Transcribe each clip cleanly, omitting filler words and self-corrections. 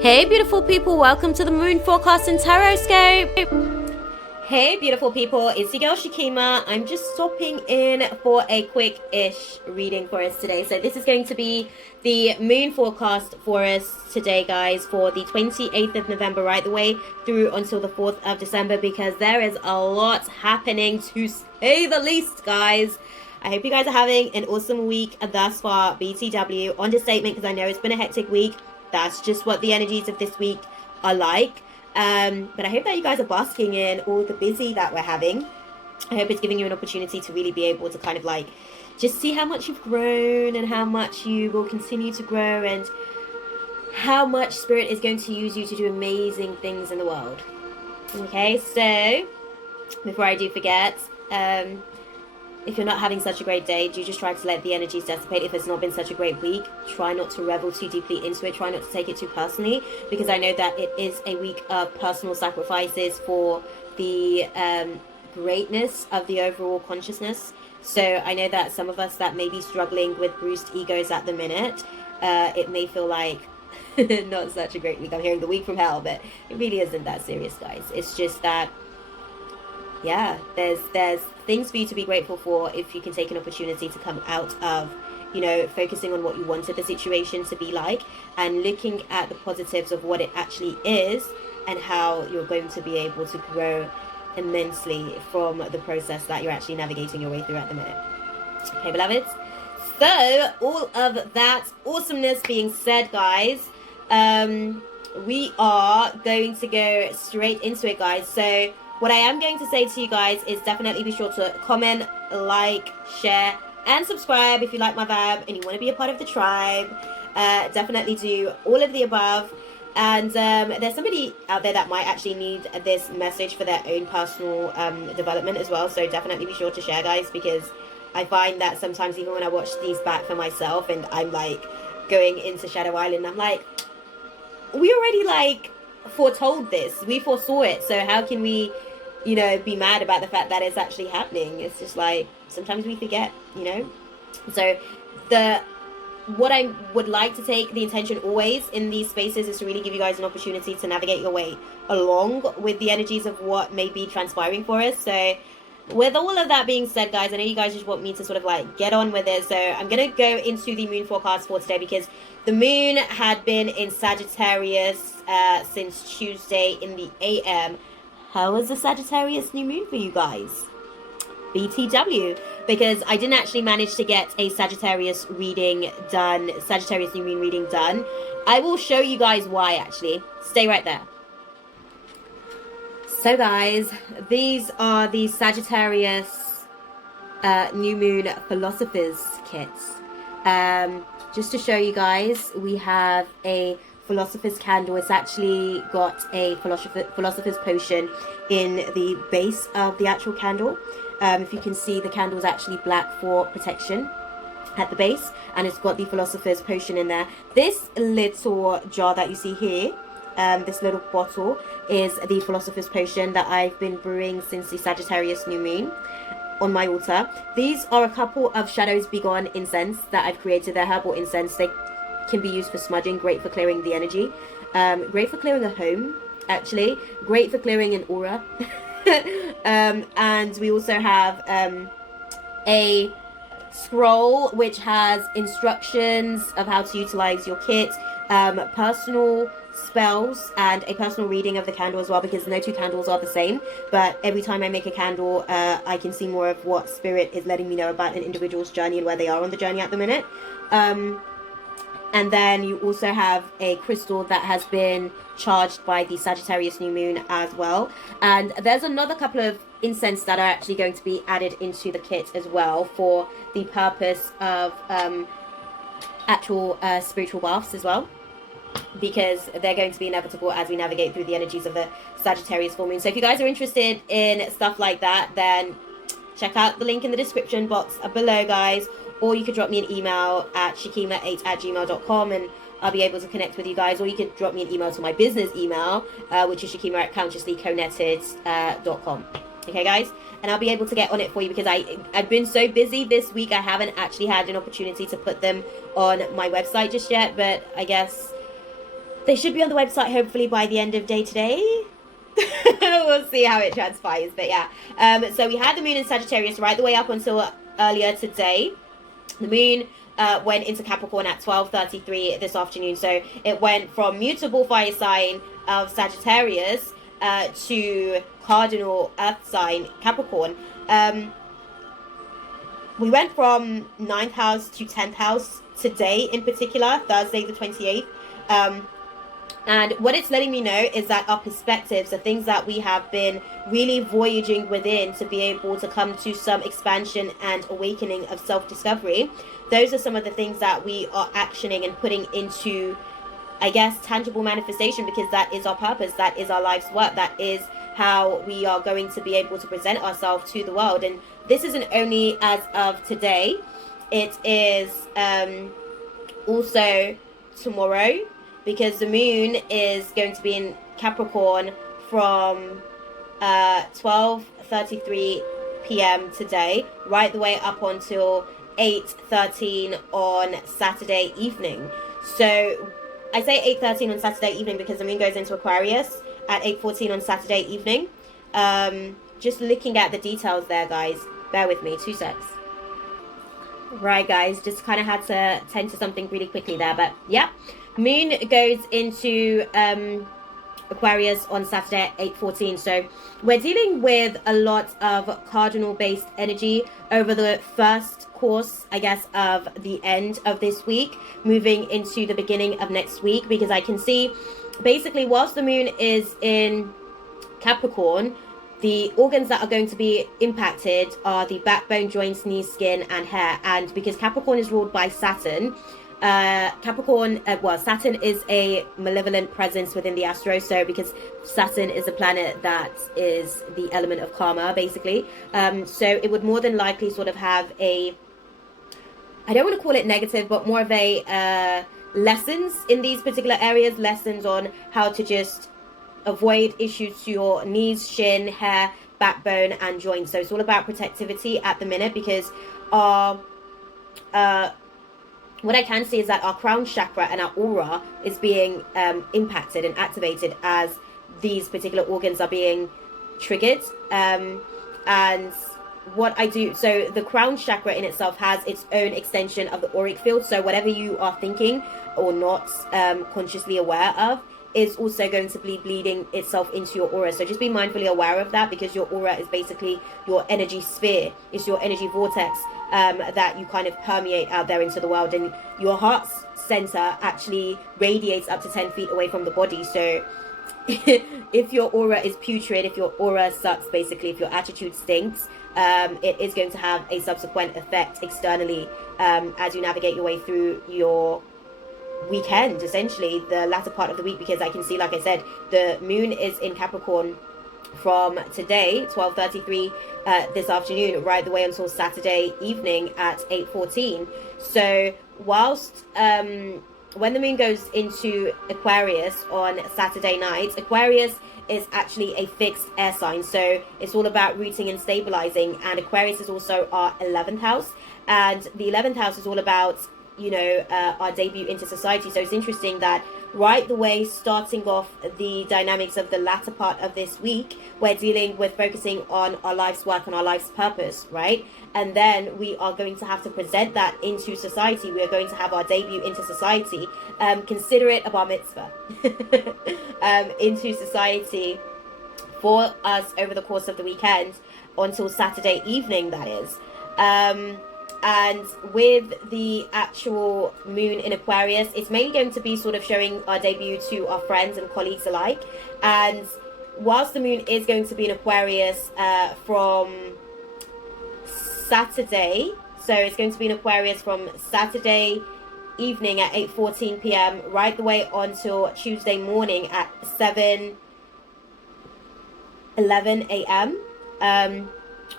Hey beautiful people, welcome to the Moon Forecast Tarotscope. Hey beautiful people, it's your girl Shakima. I'm just stopping in for a quick-ish reading for us today. So this is going to be the moon forecast for us today, guys, for the 28th of November right the way through until the 4th of December, because there is a lot happening, to say the least, guys. I hope you guys are having an awesome week thus far. BTW, understatement, because I know it's been a hectic week. That's just what the energies of this week are like. But I hope that you guys are basking in all the busy that we're having. I hope it's giving you an opportunity to really be able to kind of like just see how much you've grown and how much you will continue to grow and how much Spirit is going to use you to do amazing things in the world. Okay, so before I do forget, if you're not having such a great day, do just try to let the energies dissipate. If it's not been such a great week, try not to revel too deeply into it. Try not to take it too personally, because I know that it is a week of personal sacrifices for the greatness of the overall consciousness. So I know that some of us that may be struggling with bruised egos at the minute, it may feel like not such a great week. I'm hearing the week from hell, but it really isn't that serious, guys. It's just that, yeah, there's things for you to be grateful for if you can take an opportunity to come out of, you know, focusing on what you wanted the situation to be like and looking at the positives of what it actually is and how you're going to be able to grow immensely from the process that you're actually navigating your way through at the minute. Okay, beloveds? So, all of that awesomeness being said, guys, we are going to go straight into it, guys. So what I am going to say to you guys is definitely be sure to comment, like, share, and subscribe if you like my vibe and you want to be a part of the tribe. Definitely do all of the above. And there's somebody out there that might actually need this message for their own personal development as well. So definitely be sure to share, guys, because I find that sometimes even when I watch these back for myself and I'm like going into Shadow Island, I'm like, we already like foretold this. We foresaw it. So how can we, you know, be mad about the fact that it's actually happening? It's just like sometimes we forget, you know. So what I would like to take the intention always in these spaces is to really give you guys an opportunity to navigate your way along with the energies of what may be transpiring for us. So with all of that being said, guys, I know you guys just want me to sort of like get on with it. So I'm going to go into the moon forecast for today, because the moon had been in Sagittarius since Tuesday in the AM. How was the Sagittarius new moon for you guys? BTW, because I didn't actually manage to get a Sagittarius reading done, Sagittarius new moon reading done. I will show you guys why, actually. Stay right there. So guys, these are the Sagittarius new moon philosophers kits. Just to show you guys, we have a philosopher's candle. It's actually got a philosopher's potion in the base of the actual candle. If you can see, the candle is actually black for protection at the base, and it's got the philosopher's potion in there. This little jar that you see here, this little bottle, is the philosopher's potion that I've been brewing since the Sagittarius new moon on my altar. These are a couple of Shadows Begone incense that I've created. They're herbal incense. They can be used for smudging, great for clearing the energy, great for clearing a home, actually, great for clearing an aura. And we also have a scroll which has instructions of how to utilize your kit, personal spells, and a personal reading of the candle as well, because no two candles are the same. But every time I make a candle, I can see more of what Spirit is letting me know about an individual's journey and where they are on the journey at the minute. And then you also have a crystal that has been charged by the Sagittarius new moon as well. And there's another couple of incense that are actually going to be added into the kit as well for the purpose of actual spiritual baths as well, because they're going to be inevitable as we navigate through the energies of the Sagittarius full moon. So if you guys are interested in stuff like that, then check out the link in the description box below, guys. Or you could drop me an email at shakima8@gmail.com and I'll be able to connect with you guys. Or you could drop me an email to my business email, which is shakima@consciouslyconnected.com. Okay, guys? And I'll be able to get on it for you, because I've been so busy this week, I haven't actually had an opportunity to put them on my website just yet. But I guess They should be on the website hopefully by the end of day today. We'll see how it transpires, but yeah. So we had the moon in Sagittarius right the way up until earlier today. The moon went into Capricorn at 12:33 this afternoon. So it went from mutable fire sign of Sagittarius to cardinal earth sign Capricorn. We went from 9th house to 10th house today in particular, Thursday the 28th. And what it's letting me know is that our perspectives, the things that we have been really voyaging within to be able to come to some expansion and awakening of self-discovery, those are some of the things that we are actioning and putting into, I guess, tangible manifestation, because that is our purpose, that is our life's work, that is how we are going to be able to present ourselves to the world. And this isn't only as of today, it is also tomorrow, because the moon is going to be in Capricorn from 12:33 p.m. today, right the way up until 8:13 on Saturday evening. So I say 8:13 on Saturday evening because the moon goes into Aquarius at 8:14 on Saturday evening. Just looking at the details there, guys. Bear with me, 2 secs. Right, guys, just kind of had to tend to something really quickly there, but yeah. Moon goes into Aquarius on Saturday at 8:14. So we're dealing with a lot of cardinal-based energy over the first course, I guess, of the end of this week, moving into the beginning of next week, because I can see basically whilst the moon is in Capricorn, the organs that are going to be impacted are the backbone, joints, knees, skin, and hair. And because Capricorn is ruled by Saturn, Saturn is a malevolent presence within the astro. So because Saturn is a planet that is the element of karma, basically, so it would more than likely sort of have a, I don't want to call it negative, but more of a lessons in these particular areas, lessons on how to just avoid issues to your knees, shin, hair, backbone, and joints. So it's all about protectivity at the minute, because our what I can see is that our crown chakra and our aura is being impacted and activated as these particular organs are being triggered. And what I do, so the crown chakra in itself has its own extension of the auric field. So whatever you are thinking or not consciously aware of is also going to be bleeding itself into your aura. So just be mindfully aware of that, because your aura is basically your energy sphere. It's your energy vortex that you kind of permeate out there into the world. And your heart's center actually radiates up to 10 feet away from the body. So if your aura is putrid, if your aura sucks, basically, if your attitude stinks, it is going to have a subsequent effect externally as you navigate your way through your weekend, essentially the latter part of the week, because I can see, like I said, the moon is in Capricorn from today 12:33 this afternoon right the way until Saturday evening at 8:14. So whilst when the moon goes into Aquarius on Saturday night, Aquarius is actually a fixed air sign, so it's all about rooting and stabilizing. And Aquarius is also our 11th house, and the 11th house is all about, you know, our debut into society. So it's interesting that right the way starting off the dynamics of the latter part of this week, we're dealing with focusing on our life's work and our life's purpose, right? And then we are going to have to present that into society. We are going to have our debut into society. Consider it a bar mitzvah into society for us over the course of the weekend until Saturday evening, that is. And with the actual moon in Aquarius, it's mainly going to be sort of showing our debut to our friends and colleagues alike. And whilst the moon is going to be in Aquarius from Saturday, so it's going to be in Aquarius from Saturday evening at 8:14 p.m. right the way until Tuesday morning at 7:11 a.m.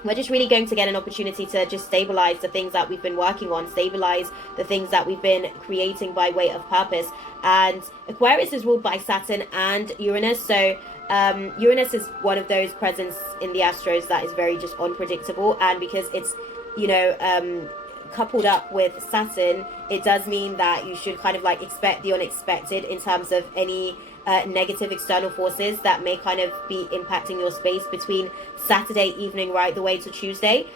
We're just really going to get an opportunity to just stabilize the things that we've been working on, stabilize the things that we've been creating by way of purpose. And Aquarius is ruled by Saturn and Uranus. So Uranus is one of those presents in the astros that is very just unpredictable. And because it's, you know, coupled up with Saturn, it does mean that you should kind of like expect the unexpected in terms of any negative external forces that may kind of be impacting your space between Saturday evening right the way to Tuesday.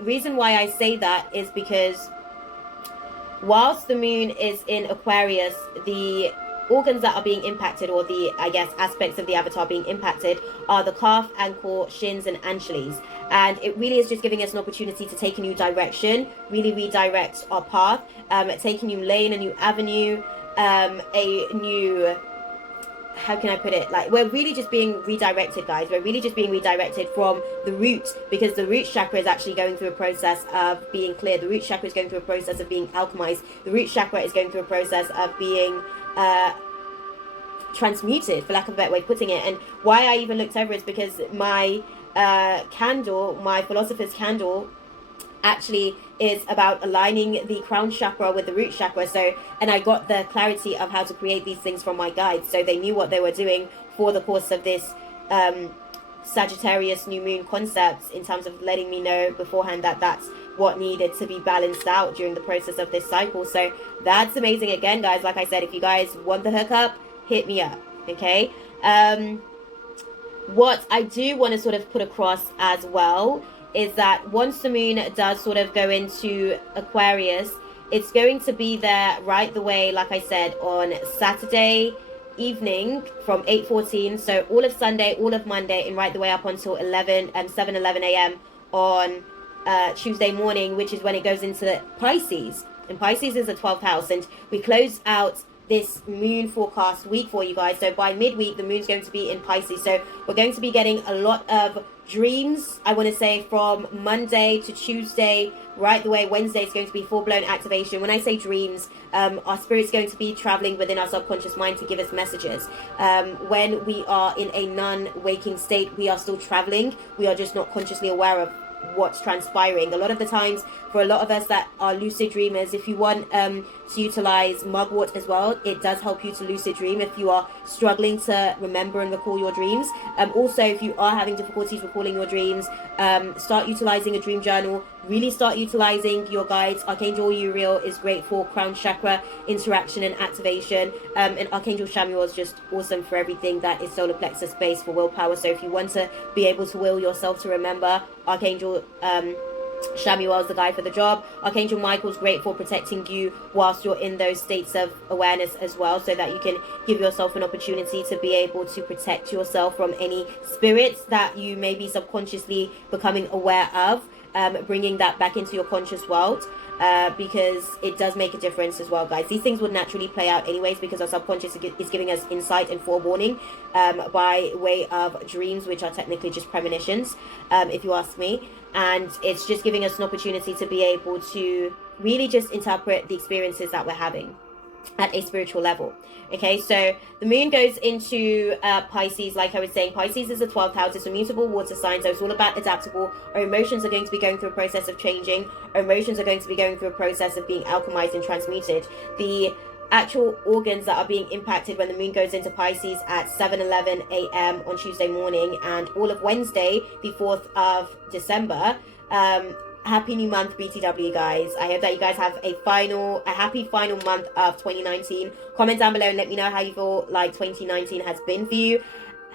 Reason why I say that is because whilst the moon is in Aquarius, the organs that are being impacted, or the, I guess, aspects of the avatar being impacted, are the calf, ankle, shins, and anchovies. And it really is just giving us an opportunity to take a new direction, really redirect our path, take a new lane, a new avenue, a new, how can I put it, like, we're really just being redirected, guys. We're really just being redirected from the root, because the root chakra is actually going through a process of being cleared. The root chakra is going through a process of being alchemized. The root chakra is going through a process of being transmuted, for lack of a better way of putting it. And why I even looked over is because my candle, my philosopher's candle, actually is about aligning the crown chakra with the root chakra. So, and I got the clarity of how to create these things from my guides, so they knew what they were doing for the course of this Sagittarius new moon concept, in terms of letting me know beforehand that that's what needed to be balanced out during the process of this cycle. So that's amazing. Again, guys, like I said, if you guys want the hookup, hit me up, okay? What I do want to sort of put across as well is that once the moon does sort of go into Aquarius, it's going to be there right the way, like I said, on Saturday evening from 8:14, so all of Sunday, all of Monday, and right the way up until 11 a.m. on Tuesday morning, which is when it goes into Pisces. And Pisces is the 12th house, and we close out this moon forecast week for you guys. So by midweek, the moon's going to be in Pisces. So we're going to be getting a lot of dreams, I want to say, from Monday to Tuesday, right the way. Wednesday is going to be full-blown activation. When I say dreams, our spirit's going to be traveling within our subconscious mind to give us messages. When we are in a non-waking state, we are still traveling. We are just not consciously aware of what's transpiring. A lot of the times, for a lot of us that are lucid dreamers, if you want to utilize mugwort as well, it does help you to lucid dream if you are struggling to remember and recall your dreams. Also, if you are having difficulties recalling your dreams, start utilizing a dream journal. Really start utilizing your guides. Archangel Uriel is great for crown chakra interaction and activation, and Archangel Chamuel is just awesome for everything that is solar plexus based, for willpower. So if you want to be able to will yourself to remember, Archangel Chamuel is the guy for the job. Archangel Michael is great for protecting you whilst you're in those states of awareness as well, so that you can give yourself an opportunity to be able to protect yourself from any spirits that you may be subconsciously becoming aware of, bringing that back into your conscious world, because it does make a difference as well, guys. These things would naturally play out anyways, because our subconscious is giving us insight and forewarning by way of dreams, which are technically just premonitions, if you ask me. And it's just giving us an opportunity to be able to really just interpret the experiences that we're having at a spiritual level. Okay, so the moon goes into Pisces. Like I was saying, Pisces is the 12th house. It's a mutable water sign, so it's all about adaptable. Our emotions are going to be going through a process of changing. Our emotions are going to be going through a process of being alchemized and transmuted. The actual organs that are being impacted when the moon goes into Pisces at 7:11 a.m. on Tuesday morning and all of Wednesday, the 4th of December. Happy new month, BTW, guys. I hope that you guys have a happy final month of 2019. Comment down below and let me know how you feel like 2019 has been for you.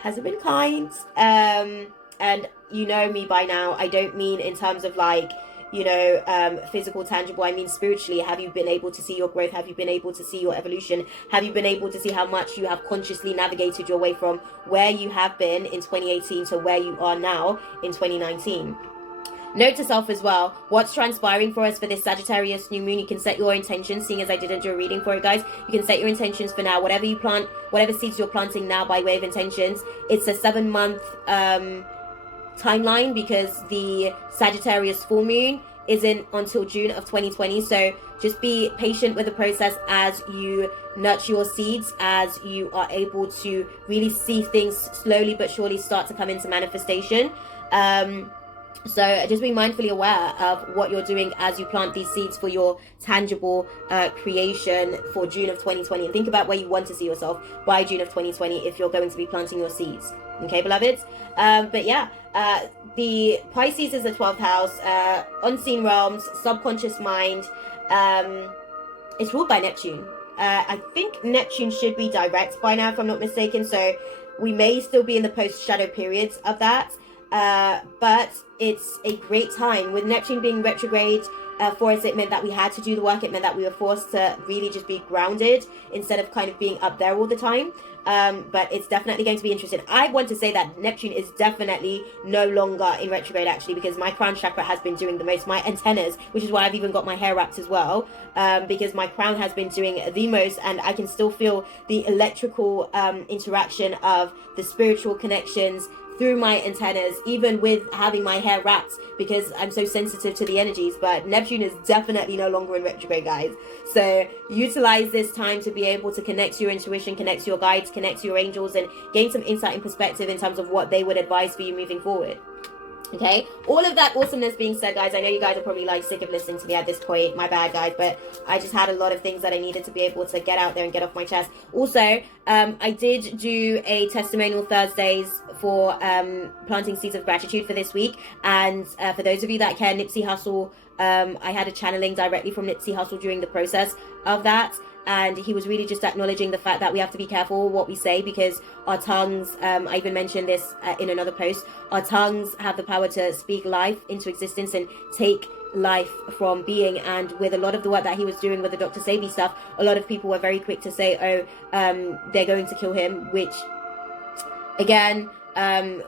Has it been kind? And you know me by now. I don't mean in terms of like, you know, physical, tangible. I mean spiritually. Have you been able to see your growth? Have you been able to see your evolution? Have you been able to see how much you have consciously navigated your way from where you have been in 2018 to where you are now in 2019? Note to self as well, what's transpiring for us for this Sagittarius new moon. You can set your intentions, seeing as I didn't do a reading for it, guys. You can set your intentions for now. Whatever you plant, whatever seeds you're planting now by way of intentions, it's a 7-month timeline, because the Sagittarius full moon isn't until June of 2020. So just be patient with the process as you nurture your seeds, as you are able to really see things slowly but surely start to come into manifestation. So just be mindfully aware of what you're doing as you plant these seeds for your tangible creation for June of 2020. And think about where you want to see yourself by June of 2020 if you're going to be planting your seeds. Okay, beloveds? But yeah, the Pisces is the 12th house, unseen realms, subconscious mind. It's ruled by Neptune. I think Neptune should be direct by now, if I'm not mistaken. So we may still be in the post-shadow periods of that. But it's a great time with Neptune being retrograde. For us, it meant that we had to do the work. It meant that we were forced to really just be grounded instead of kind of being up there all the time. But it's definitely going to be interesting. I want to say that Neptune is definitely no longer in retrograde, actually, because my crown chakra has been doing the most. My antennas, which is why I've even got my hair wrapped as well, because my crown has been doing the most, and I can still feel the electrical interaction of the spiritual connections through my antennas, even with having my hair wrapped, because I'm so sensitive to the energies. But Neptune is definitely no longer in retrograde, guys. So utilize this time to be able to connect to your intuition, connect to your guides, connect to your angels, and gain some insight and perspective in terms of what they would advise for you moving forward. Okay, all of that awesomeness being said, guys, I know you guys are probably like sick of listening to me at this point. My bad, guys, but I just had a lot of things that I needed to be able to get out there and get off my chest. Also, I did do a testimonial Thursdays for planting seeds of gratitude for this week. And for those of you that care, Nipsey Hussle, I had a channeling directly from Nipsey Hussle during the process of that. And he was really just acknowledging the fact that we have to be careful what we say, because our tongues, I even mentioned this in another post, our tongues have the power to speak life into existence and take life from being. And with a lot of the work that he was doing with the Dr. Sebi stuff, a lot of people were very quick to say, they're going to kill him, which again,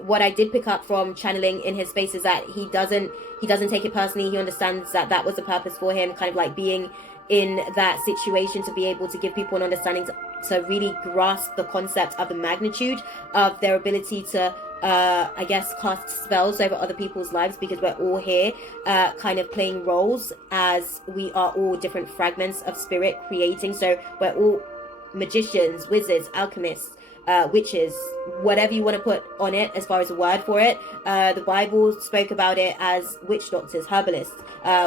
what I did pick up from channeling in his space is that he doesn't take it personally. He understands that that was the purpose for him, kind of like being in that situation to be able to give people an understanding to really grasp the concept of the magnitude of their ability to I guess cast spells over other people's lives, because we're all here kind of playing roles, as we are all different fragments of spirit creating. So we're all magicians, wizards, alchemists, witches, whatever you want to put on it as far as a word for it. The Bible spoke about it as witch doctors, herbalists.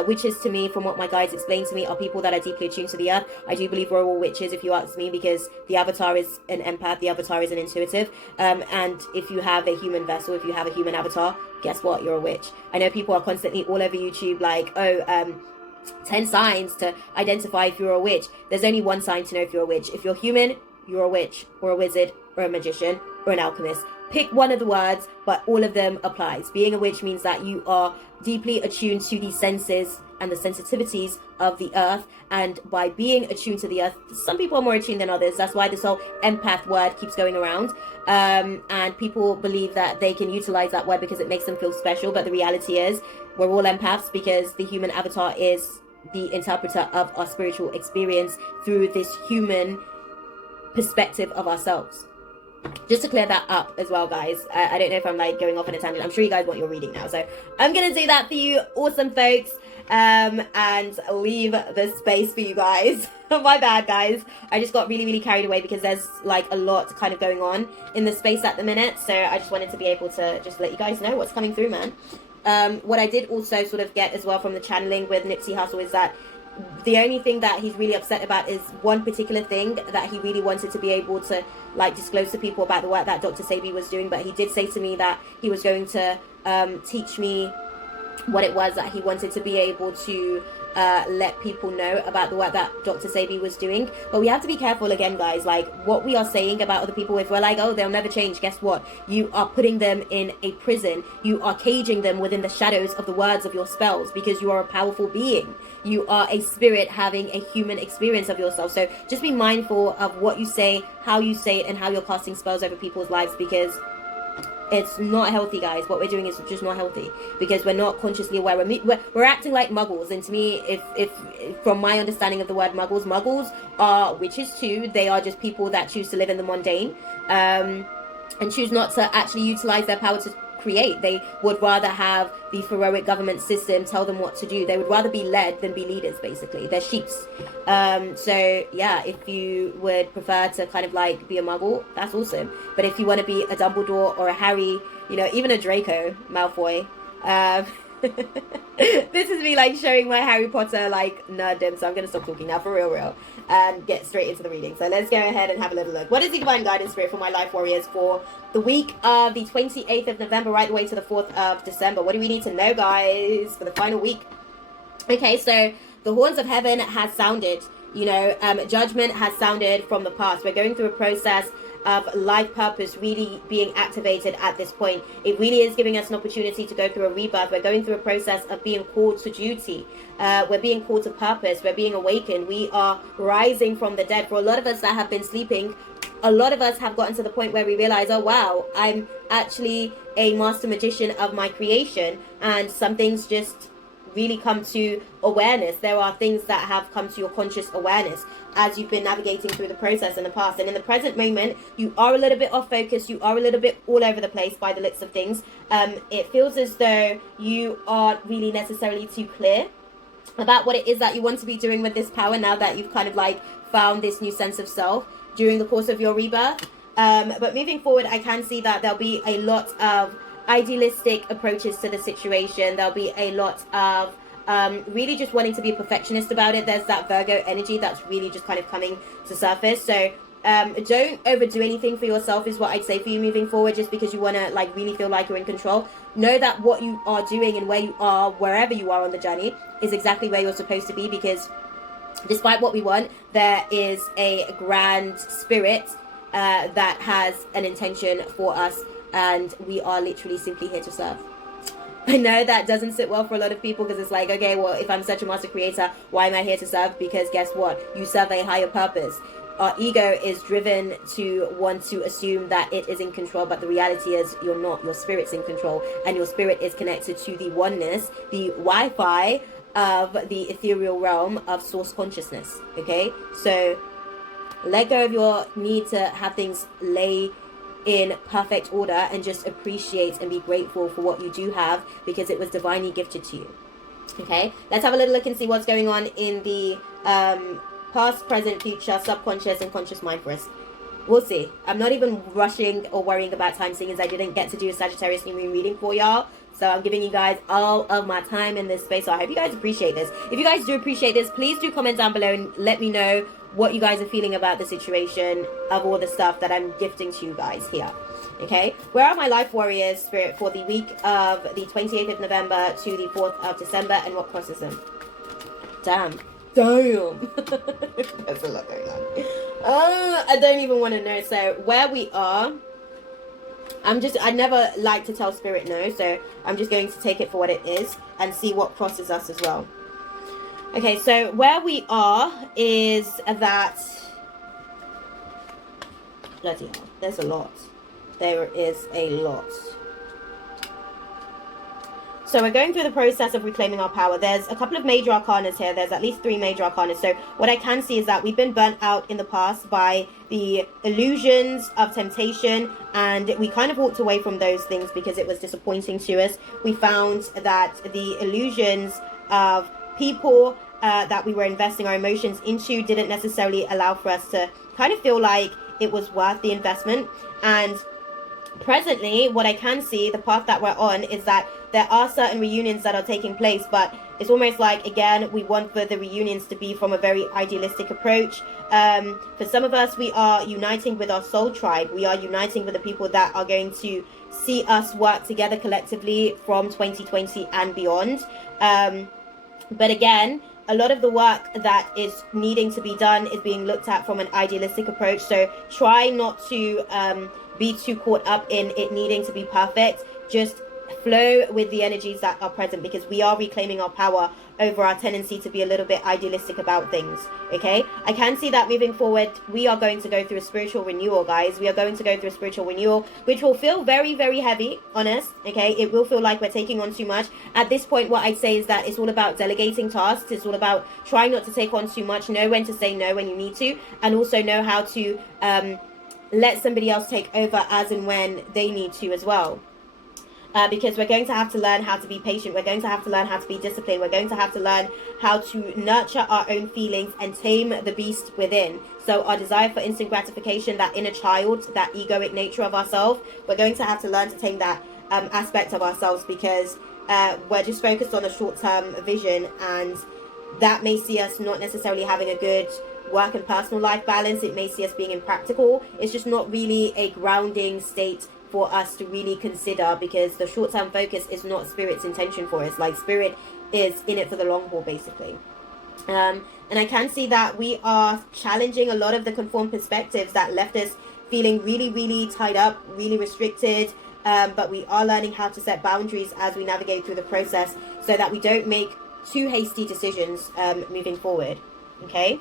Witches, to me, from what my guides explained to me, are people that are deeply attuned to the earth. I do believe we're all witches, if you ask me, because the avatar is an empath, the avatar is an intuitive, and if you have a human vessel, if you have a human avatar, guess what, you're a witch. I know people are constantly all over YouTube like, 10 signs to identify if you're a witch. There's only one sign to know if you're a witch. If you're human, you're a witch, or a wizard, or a magician, or an alchemist. Pick one of the words, but all of them applies. Being a witch means that you are deeply attuned to the senses and the sensitivities of the earth, and by being attuned to the earth, some people are more attuned than others. That's why this whole empath word keeps going around, and people believe that they can utilize that word because it makes them feel special. But the reality is we're all empaths, because the human avatar is the interpreter of our spiritual experience through this human perspective of ourselves. Just to clear that up as well, guys. I don't know if I'm like going off on a tangent. I'm sure you guys want your reading now, so I'm gonna do that for you, awesome folks, and leave the space for you guys. My bad, guys. I just got really carried away because there's like a lot kind of going on in the space at the minute, so I just wanted to be able to just let you guys know what's coming through, man. What I did also sort of get as well from the channeling with Nipsey Hussle is that the only thing that he's really upset about is one particular thing that he really wanted to be able to like disclose to people about the work that Dr. Sebi was doing. But he did say to me that he was going to teach me what it was that he wanted to be able to let people know about the work that Dr. Sebi was doing. But we have to be careful again, guys, like what we are saying about other people. If we're like, oh, they'll never change, guess what? You are putting them in a prison. You are caging them within the shadows of the words of your spells, because you are a powerful being. You are a spirit having a human experience of yourself. So just be mindful of what you say, how you say it, and how you're casting spells over people's lives, because it's not healthy, guys. What we're doing is just not healthy, because we're not consciously aware. We're acting like muggles. And to me, if from my understanding of the word muggles are witches too. They are just people that choose to live in the mundane, and choose not to actually utilize their power to create. They would rather have the pharaohic government system tell them what to do. They would rather be led than be leaders, basically. They're sheeps. So yeah, if you would prefer to kind of like be a muggle, that's awesome. But if you want to be a Dumbledore or a Harry, you know, even a Draco Malfoy, This is me like showing my Harry Potter like nerddom, so I'm gonna stop talking now for real and get straight into the reading. So let's go ahead and have a little look. What is the divine guidance spirit for my L.I.F.E Warriors for the week of the 28th of November right the way to the 4th of December? What do we need to know, guys, for the final week? Okay, so the horns of heaven has sounded. You know, judgment has sounded from the past. We're going through a process of life purpose really being activated at this point. It really is giving us an opportunity to go through a rebirth. We're going through a process of being called to duty. We're being called to purpose. We're being awakened. We are rising from the dead. For a lot of us that have been sleeping, a lot of us have gotten to the point where we realize, oh wow, I'm actually a master magician of my creation, and some things just really come to awareness. There are things that have come to your conscious awareness as you've been navigating through the process in the past. And in the present moment, you are a little bit off focus. You are a little bit all over the place by the looks of things. It feels as though you aren't really necessarily too clear about what it is that you want to be doing with this power now that you've kind of like found this new sense of self during the course of your rebirth. But moving forward, I can see that there'll be a lot of idealistic approaches to the situation. There'll be a lot of really just wanting to be a perfectionist about it. There's that Virgo energy that's really just kind of coming to surface. So don't overdo anything for yourself is what I'd say for you moving forward, just because you want to like really feel like you're in control. Know that what you are doing and where you are, wherever you are on the journey, is exactly where you're supposed to be, because despite what we want, there is a grand spirit that has an intention for us, and we are literally simply here to serve. I know that doesn't sit well for a lot of people, because it's like, okay, well, if I'm such a master creator, why am I here to serve? Because guess what? You serve a higher purpose. Our ego is driven to want to assume that it is in control, but the reality is you're not. Your spirit's in control, and your spirit is connected to the oneness, the Wi-Fi of the ethereal realm of source consciousness. Okay, so let go of your need to have things lay in perfect order, and just appreciate and be grateful for what you do have, because it was divinely gifted to you. Okay, let's have a little look and see what's going on in the past, present, future, subconscious and conscious mind for us. We'll see. I'm not even rushing or worrying about time, seeing as I didn't get to do a Sagittarius new moon reading for y'all. So I'm giving you guys all of my time in this space. So I hope you guys appreciate this. If you guys do appreciate this, please do comment down below and let me know what you guys are feeling about the situation of all the stuff that I'm gifting to you guys here. Okay, where are my L.I.F.E Warriors spirit for the week of the 28th of November to the 4th of December, and what crosses them? Damn. There's a lot going on. I don't even want to know. So where we are, I never like to tell spirit no, so I'm just going to take it for what it is and see what crosses us as well. Okay, so where we are is that, bloody hell, there's a lot. There is a lot. So we're going through the process of reclaiming our power. There's a couple of major arcanas here. There's at least 3 major arcanas. So what I can see is that we've been burnt out in the past by the illusions of temptation, and we kind of walked away from those things because it was disappointing to us. We found that the illusions of people that we were investing our emotions into didn't necessarily allow for us to kind of feel like it was worth the investment. And presently, what I can see, the path that we're on, is that there are certain reunions that are taking place, but it's almost like, again, we want for the reunions to be from a very idealistic approach. For some of us, we are uniting with our soul tribe. We are uniting with the people that are going to see us work together collectively from 2020 and beyond. But again, a lot of the work that is needing to be done is being looked at from an idealistic approach. So try not to be too caught up in it needing to be perfect. Just flow with the energies that are present, because we are reclaiming our power over our tendency to be a little bit idealistic about things. Okay, I can see that moving forward we are going to go through a spiritual renewal, guys. We are going to go through a spiritual renewal, which will feel very, very heavy on us. Okay, it will feel like we're taking on too much. At this point, what I'd say is that it's all about delegating tasks. It's all about trying not to take on too much. Know when to say no when you need to, and also know how to let somebody else take over as and when they need to as well. Because we're going to have to learn how to be patient. We're going to have to learn how to be disciplined. We're going to have to learn how to nurture our own feelings and tame the beast within. So our desire for instant gratification, that inner child, that egoic nature of ourselves, we're going to have to learn to tame that aspect of ourselves, because we're just focused on a short-term vision, and that may see us not necessarily having a good work and personal life balance. It may see us being impractical. It's just not really a grounding state for us to really consider, because the short-term focus is not Spirit's intention for us. Like, Spirit is in it for the long haul, basically. And I can see that we are challenging a lot of the conformed perspectives that left us feeling really, really tied up, really restricted. But we are learning how to set boundaries as we navigate through the process, so that we don't make too hasty decisions moving forward. Okay?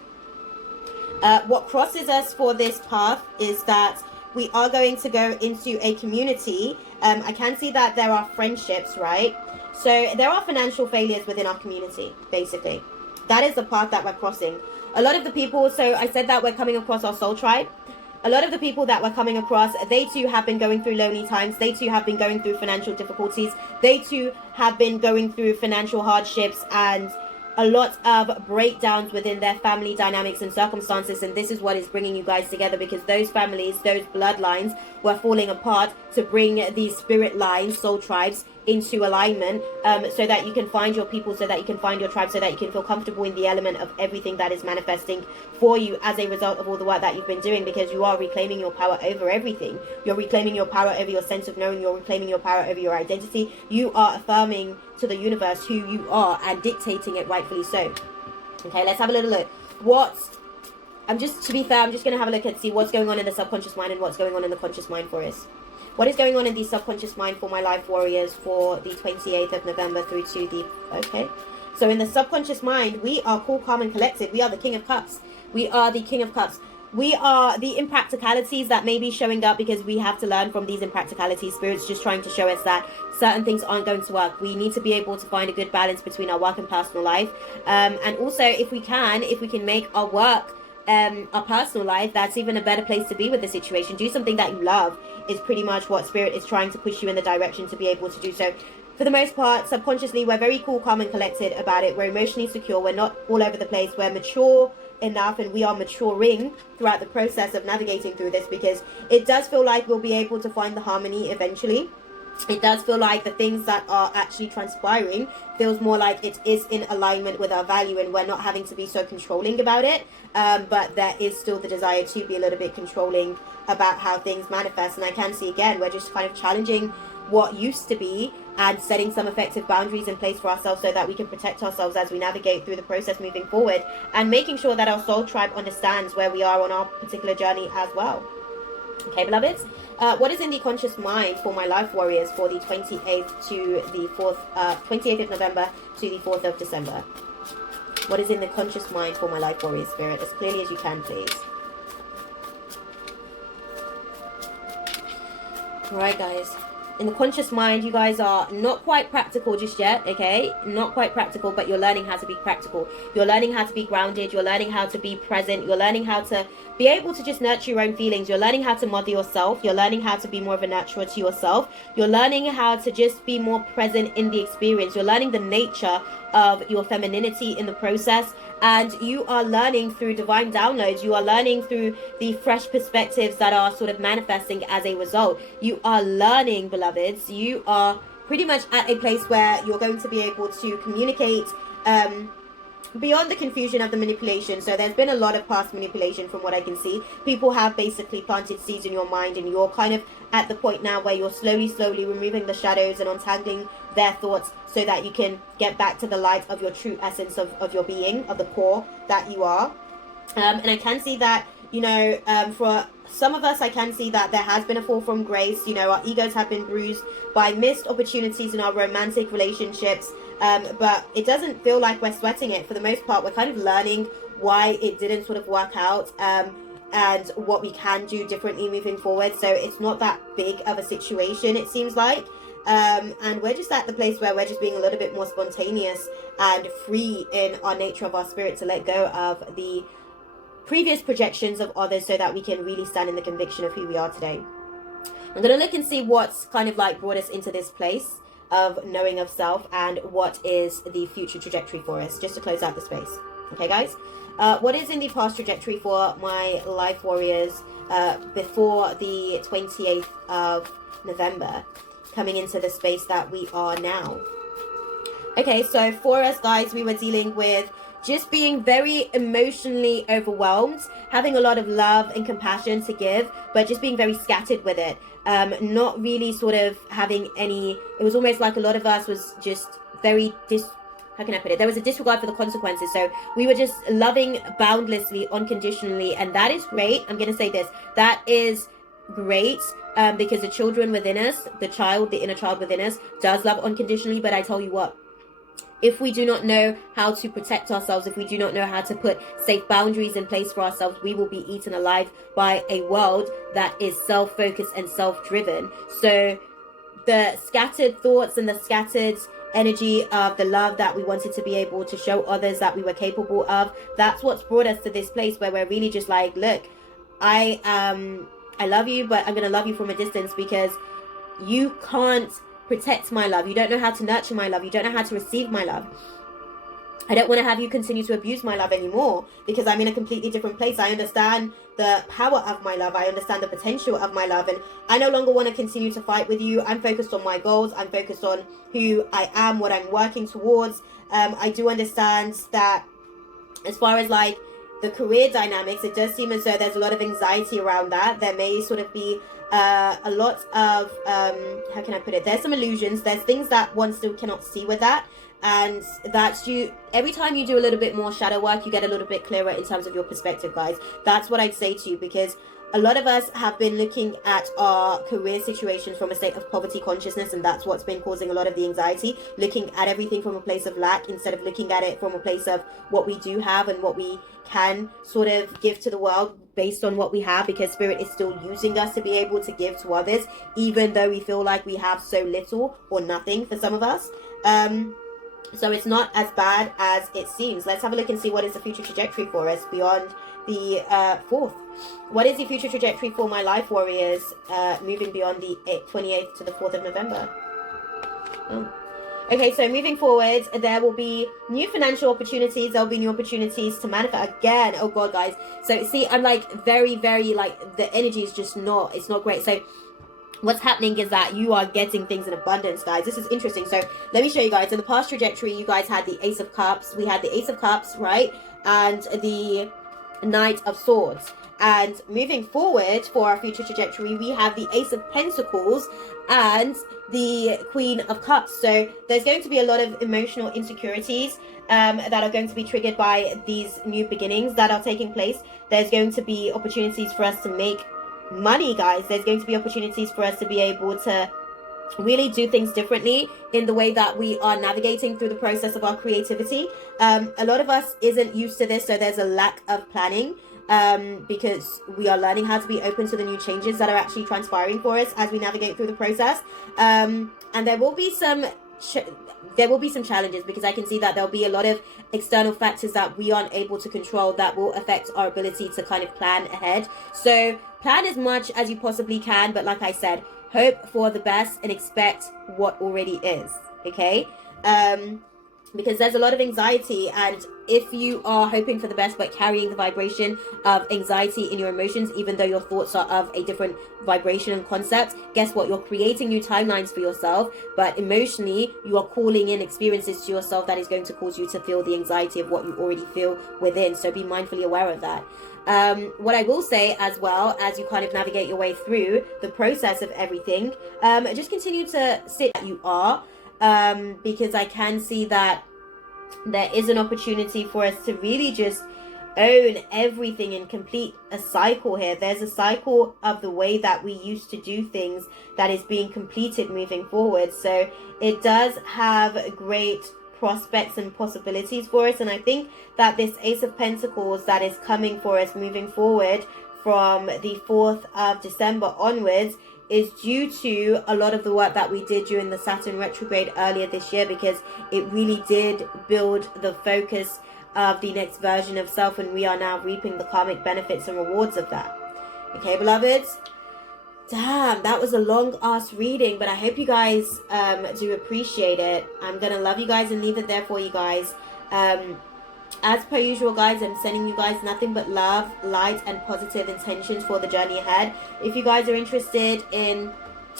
What crosses us for this path is that we are going to go into a community. I can see that there are friendships, right? So there are financial failures within our community, basically. That is the path that we're crossing. A lot of the people, so I said that we're coming across our soul tribe. A lot of the people that we're coming across, they too have been going through lonely times. They too have been going through financial difficulties. They too have been going through financial hardships and a lot of breakdowns within their family dynamics and circumstances. And this is what is bringing you guys together, because those families, those bloodlines were falling apart to bring these spirit lines, soul tribes, into alignment, so that you can find your people, so that you can find your tribe, so that you can feel comfortable in the element of everything that is manifesting for you as a result of all the work that you've been doing, because you are reclaiming your power over everything. You're reclaiming your power over your sense of knowing. You're reclaiming your power over your identity. You are affirming to the universe who you are and dictating it rightfully so. Okay, let's have a little look. To be fair, I'm just going to have a look and see what's going on in the subconscious mind and what's going on in the conscious mind for us. What is going on in the subconscious mind for my L.I.F.E Warriors for the 28th of November through to the... Okay. So in the subconscious mind, we are cool, calm, and collected. We are the King of Cups. We are the King of Cups. We are the impracticalities that may be showing up, because we have to learn from these impracticalities. Spirit's just trying to show us that certain things aren't going to work. We need to be able to find a good balance between our work and personal life. And also, if we can make our work our personal life, that's even a better place to be with the situation. Do something that you love is pretty much what Spirit is trying to push you in the direction to be able to do so. For the most part, subconsciously, we're very cool, calm, and collected about it. We're emotionally secure. We're not all over the place. We're mature enough, and we are maturing throughout the process of navigating through this, because it does feel like we'll be able to find the harmony eventually. It does feel like the things that are actually transpiring feels more like it is in alignment with our value, and we're not having to be so controlling about it. But there is still the desire to be a little bit controlling about how things manifest. And I can see, again, we're just kind of challenging what used to be and setting some effective boundaries in place for ourselves, so that we can protect ourselves as we navigate through the process moving forward, and making sure that our soul tribe understands where we are on our particular journey as well. Okay, beloveds, what is in the conscious mind for my L.I.F.E Warriors for the 28th to the 4th, 28th of November to the 4th of December? What is in the conscious mind for my L.I.F.E Warriors, Spirit? As clearly as you can, please. Alright, guys. In the conscious mind, you guys are not quite practical just yet, okay? Not quite practical, but you're learning how to be practical. You're learning how to be grounded. You're learning how to be present. You're learning how to be able to just nurture your own feelings. You're learning how to mother yourself. You're learning how to be more of a nurturer to yourself. You're learning how to just be more present in the experience. You're learning the nature of your femininity in the process. And you are learning through divine downloads. You are learning through the fresh perspectives that are sort of manifesting as a result. You are learning, beloveds. You are pretty much at a place where you're going to be able to communicate beyond the confusion of the manipulation. So there's been a lot of past manipulation from what I can see. People have basically planted seeds in your mind, and you're kind of at the point now where you're slowly removing the shadows and untangling their thoughts, so that you can get back to the light of your true essence of your being, of the core that you are. And I can see that, you know, for some of us, I can see that there has been a fall from grace. You know, our egos have been bruised by missed opportunities in our romantic relationships. But it doesn't feel like we're sweating it. For the most part, we're kind of learning why it didn't sort of work out, and what we can do differently moving forward. So it's not that big of a situation, it seems like. And we're just at the place where we're just being a little bit more spontaneous and free in our nature of our spirit, to let go of the previous projections of others, so that we can really stand in the conviction of who we are today. I'm going to look and see what's kind of like brought us into this place of knowing of self, and what is the future trajectory for us, just to close out the space. Okay, guys? What is in the past trajectory for my L.I.F.E Warriors before the 28th of November, coming into the space that we are now? Okay, so for us guys, we were dealing with just being very emotionally overwhelmed, having a lot of love and compassion to give, but just being very scattered with it. Not really sort of having any, it was almost like a lot of us was just very how can I put it? There was a disregard for the consequences. So we were just loving boundlessly, unconditionally, and that is great. I'm going to say this. That is great, because the children within us, the inner child within us, does love unconditionally. But I tell you what, if we do not know how to protect ourselves, if we do not know how to put safe boundaries in place for ourselves, we will be eaten alive by a world that is self-focused and self-driven. So the scattered thoughts and the scattered energy of the love that we wanted to be able to show others that we were capable of, that's what's brought us to this place where we're really just like, look, I love you, but I'm going to love you from a distance, because you can't protect my love. You don't know how to nurture my love. You don't know how to receive my love. I don't want to have you continue to abuse my love anymore, because I'm in a completely different place. I understand the power of my love. I understand the potential of my love, and I no longer want to continue to fight with you. I'm focused on my goals. I'm focused on who I am, what I'm working towards. I do understand that as far as like the career dynamics, it does seem as though there's a lot of anxiety around that. There may sort of be a lot of how can I put it, there's some illusions, there's things that one still cannot see with that, and that's you. Every time you do a little bit more shadow work, you get a little bit clearer in terms of your perspective, guys. That's what I'd say to you, because a lot of us have been looking at our career situations from a state of poverty consciousness, and that's what's been causing a lot of the anxiety, looking at everything from a place of lack instead of looking at it from a place of what we do have and what we can sort of give to the world based on what we have, because spirit is still using us to be able to give to others, even though we feel like we have so little or nothing for some of us. So it's not as bad as it seems. Let's have a look and see what is the future trajectory for us beyond the 4th. What is the future trajectory for my L.I.F.E Warriors moving beyond the 28th to the 4th of November? Oh. Okay, so moving forward, there will be new financial opportunities. There'll be new opportunities to manifest again. Oh God, guys. So see, I'm like very, very like, the energy is just not, it's not great. So what's happening is that you are getting things in abundance, guys. This is interesting. So let me show you guys. In the past trajectory, you guys had the Ace of Cups. We had the Ace of Cups, right? And the Knight of Swords. And moving forward for our future trajectory, we have the Ace of Pentacles and the Queen of Cups. So there's going to be a lot of emotional insecurities that are going to be triggered by these new beginnings that are taking place. There's going to be opportunities for us to make money, guys. There's going to be opportunities for us to be able to really do things differently in the way that we are navigating through the process of our creativity. A lot of us isn't used to this, so there's a lack of planning, because we are learning how to be open to the new changes that are actually transpiring for us as we navigate through the process. And there will be some challenges, because I can see that there'll be a lot of external factors that we aren't able to control that will affect our ability to kind of plan ahead. So plan as much as you possibly can, but like I said, hope for the best and expect what already is, okay? Because there's a lot of anxiety, and if you are hoping for the best but carrying the vibration of anxiety in your emotions, even though your thoughts are of a different vibration and concept, guess what? You're creating new timelines for yourself, but emotionally you are calling in experiences to yourself that is going to cause you to feel the anxiety of what you already feel within. So be mindfully aware of that. What I will say as well, as you kind of navigate your way through the process of everything, just continue to sit where you are, because I can see that there is an opportunity for us to really just own everything and complete a cycle here. There's a cycle of the way that we used to do things that is being completed moving forward. So it does have great prospects and possibilities for us, and I think that this Ace of Pentacles that is coming for us moving forward from the 4th of December onwards is due to a lot of the work that we did during the Saturn retrograde earlier this year, because it really did build the focus of the next version of self, and we are now reaping the karmic benefits and rewards of that. Okay, beloveds? Damn, that was a long ass reading, but I hope you guys do appreciate it. I'm gonna love you guys and leave it there for you guys. As per usual, guys, I'm sending you guys nothing but love, light, and positive intentions for the journey ahead. If you guys are interested in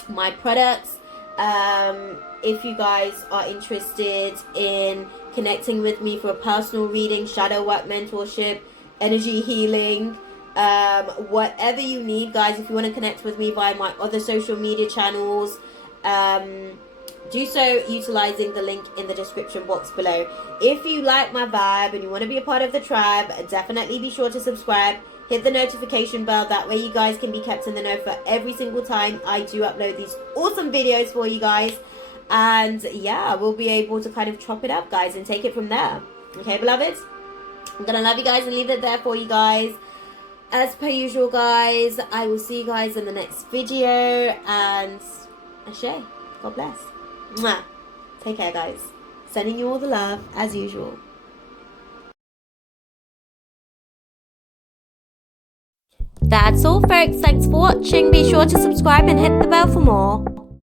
my products, If you guys are interested in connecting with me for a personal reading, shadow work, mentorship, energy healing, whatever you need, guys, if you want to connect with me via my other social media channels, do so utilizing the link in the description box below. If you like my vibe and you want to be a part of the tribe, definitely be sure to subscribe. Hit the notification bell. That way you guys can be kept in the know for every single time I do upload these awesome videos for you guys. And yeah, we'll be able to kind of chop it up, guys, and take it from there. Okay, beloveds? I'm gonna love you guys and leave it there for you guys. As per usual, guys, I will see you guys in the next video. And Ashe, God bless. Mwah. Take care, guys. Sending you all the love, as usual. That's all, folks. Thanks for watching. Be sure to subscribe and hit the bell for more.